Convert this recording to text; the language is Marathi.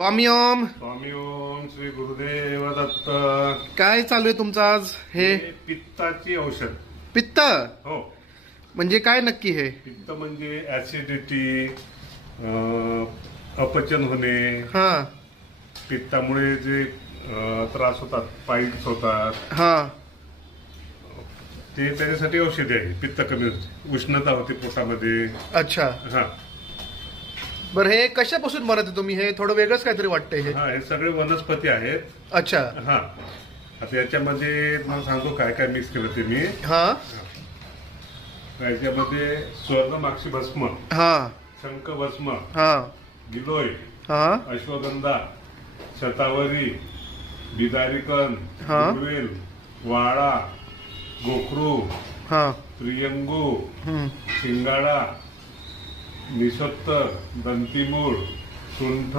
स्वामी ओम. स्वामी ओम श्री गुरुदेव दत्त. काय चालू आहे तुमचं आज? हे पित्ताची औषध. पित्त हो, म्हणजे काय नक्की हे? पित्त म्हणजे ऍसिडिटी, अपचन होणे, हा पित्तामुळे जे त्रास होतात, पाईल्स होतात, हा ते त्याच्यासाठी औषधी आहे. पित्त कमी होते, उष्णता होते पोटामध्ये. अच्छा. हा बरं, हे कशापासून बनवते तुम्ही? हे थोडं वेगळंच काहीतरी वाटतंय हे. हा हे सगळे वनस्पती आहेत. अच्छा. हा आता याच्यामध्ये मला सांगतो काय काय मिक्स केलं ते मी. हा याच्यामध्ये स्वर्णमाक्षी भस्म, हा शंख भस्म, हा गिलोय, हा अश्वगंधा, शतावरी, बिदारिकन, हा. गुडवेल, वाळा, गोखरू, हा प्रियंगू, हम्म. शिंगाडा, निसत्तर, दंतीमूळ, सुंठ,